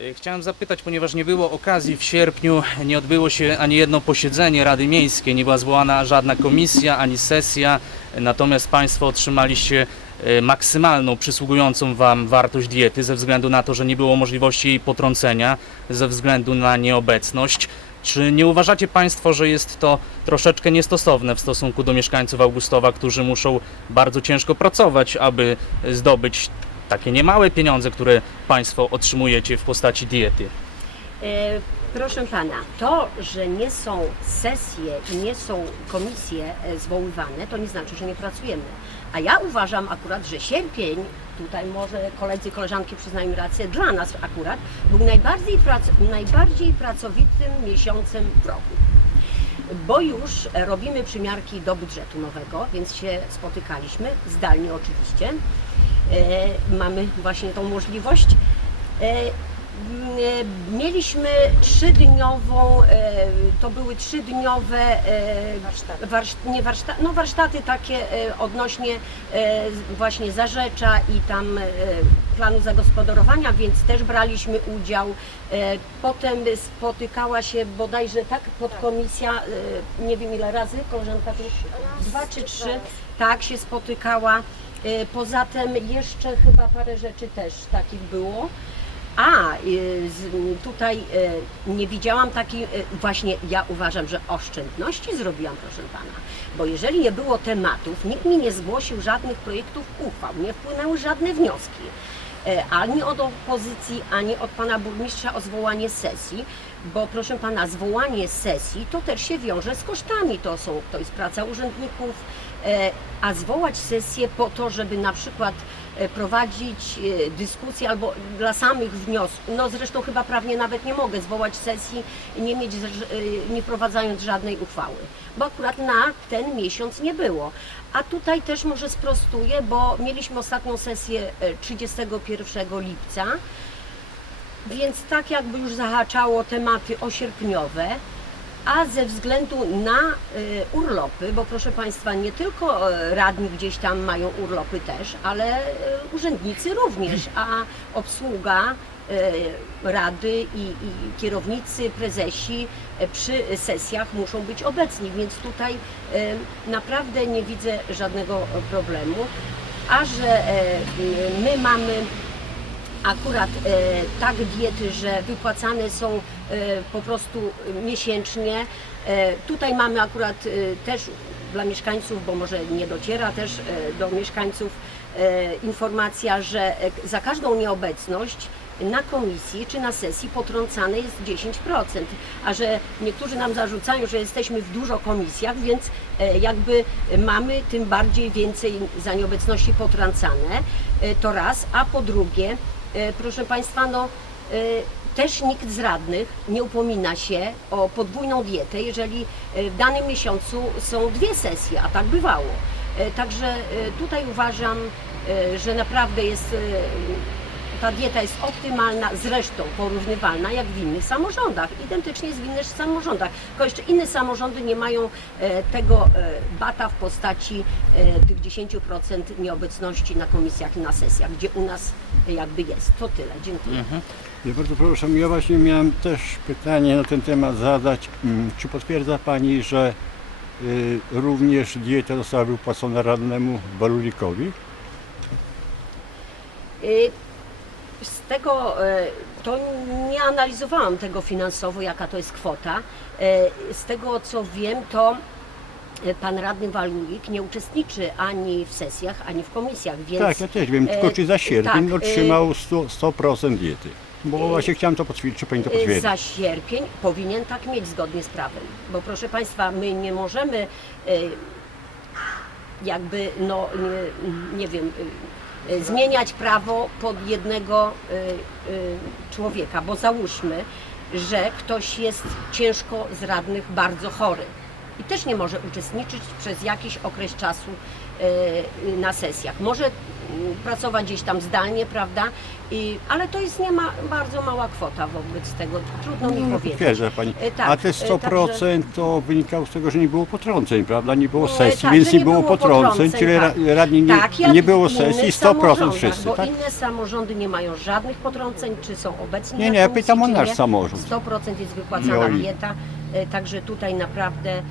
Y, Chciałem zapytać, ponieważ nie było okazji w sierpniu, nie odbyło się ani jedno posiedzenie Rady Miejskiej, nie była zwołana żadna komisja ani sesja, natomiast Państwo otrzymaliście y, maksymalną przysługującą Wam wartość diety ze względu na to, że nie było możliwości jej potrącenia, ze względu na nieobecność. Czy nie uważacie Państwo, że jest to troszeczkę niestosowne w stosunku do mieszkańców Augustowa, którzy muszą bardzo ciężko pracować, aby zdobyć takie niemałe pieniądze, które Państwo otrzymujecie w postaci diety? E, Proszę pana, to, że nie są sesje i nie są komisje e, zwoływane, to nie znaczy, że nie pracujemy. A ja uważam akurat, że sierpień, tutaj może koledzy, koleżanki przyznają rację, dla nas akurat był najbardziej, prac, najbardziej pracowitym miesiącem w roku. Bo już robimy przymiarki do budżetu nowego, więc się spotykaliśmy, zdalnie oczywiście. E, mamy właśnie tą możliwość. E, Mieliśmy trzydniową, e, to były trzydniowe Warsztaty. warsz, nie warszta, no warsztaty takie odnośnie właśnie zarzecza i tam planu zagospodarowania, więc też braliśmy udział. Potem spotykała się bodajże tak podkomisja, nie wiem ile razy, koleżanka tu dwa czy trzy, tak się spotykała. E, Poza tym jeszcze chyba parę rzeczy też takich było. A, z- tutaj y, nie widziałam takiej, właśnie ja uważam, że oszczędności zrobiłam, proszę Pana, bo jeżeli nie było tematów, nikt mi nie zgłosił żadnych projektów uchwał, nie wpłynęły żadne wnioski, ani od opozycji, ani od Pana Burmistrza o zwołanie sesji, bo proszę Pana, zwołanie sesji to też się wiąże z kosztami, to, są, to jest praca urzędników, e, a zwołać sesję po to, żeby na przykład e, prowadzić e, dyskusję albo dla samych wniosków, no zresztą chyba prawnie nawet nie mogę zwołać sesji nie mieć, e, nie wprowadzając żadnej uchwały, bo akurat na ten miesiąc nie było. A tutaj też może sprostuję, bo mieliśmy ostatnią sesję e, 31 lipca, więc tak jakby już zahaczało tematy osierpniowe, a ze względu na y, urlopy, bo proszę Państwa, nie tylko y, radni gdzieś tam mają urlopy też, ale y, urzędnicy również, a obsługa y, rady i, i kierownicy, prezesi przy sesjach muszą być obecni, więc tutaj naprawdę nie widzę żadnego problemu. A że e, my mamy akurat e, tak diety, że wypłacane są e, po prostu miesięcznie. E, tutaj mamy akurat też dla mieszkańców, bo może nie dociera też do mieszkańców informacja, że za każdą nieobecność na komisji czy na sesji potrącane jest 10%, a że niektórzy nam zarzucają, że jesteśmy w dużo komisjach, więc jakby mamy tym bardziej więcej za nieobecności potrącane, to raz, a po drugie, proszę Państwa, no e, też nikt z radnych nie upomina się o podwójną dietę, jeżeli e, w danym miesiącu są dwie sesje, a tak bywało. Także tutaj uważam, że naprawdę jest ta dieta jest optymalna, zresztą porównywalna jak w innych samorządach, identycznie jest w innych samorządach. Tylko jeszcze inne samorządy nie mają e, tego e, bata w postaci e, tych 10% nieobecności na komisjach i na sesjach, gdzie u nas jakby jest. To tyle. Dziękuję. Ja bardzo proszę, ja właśnie miałem też pytanie na ten temat zadać. Mm, Czy potwierdza Pani, że y, również dieta została wypłacona radnemu Balulikowi? Y, Z tego, e, to nie analizowałam tego finansowo, jaka to jest kwota. E, Z tego co wiem, to e, pan radny Walulik nie uczestniczy ani w sesjach, ani w komisjach, więc... tak, ja też wiem, tylko czy za sierpień tak, otrzymał 100%, 100% diety? Bo właśnie chciałem to potwierdzić, czy Pani to potwierdzi? Za sierpień powinien tak mieć zgodnie z prawem. Bo proszę Państwa, my nie możemy jakby, no nie, nie wiem, zmieniać prawo pod jednego y, y, człowieka, bo załóżmy, że ktoś jest ciężko z radnych bardzo chory i też nie może uczestniczyć przez jakiś okres czasu na sesjach. Może pracować gdzieś tam zdalnie, prawda? I, ale to jest nie ma, bardzo mała kwota wobec tego, trudno mi No, powiedzieć. potwierdza pani. E, tak, A te e, 100% to wynikało z tego, że nie było potrąceń, prawda? Nie było E, sesji, tak, więc że nie było potrąceń, czyli ra- tak. radni nie, tak, jak nie było w innych sesji, 100% samorządach, wszyscy, Bo tak? inne samorządy nie mają żadnych potrąceń, czy są obecni Nie, na nie, ja komisji, pytam o czy nasz nie. samorząd. 100% jest wypłacana No i- dieta, e, także tutaj naprawdę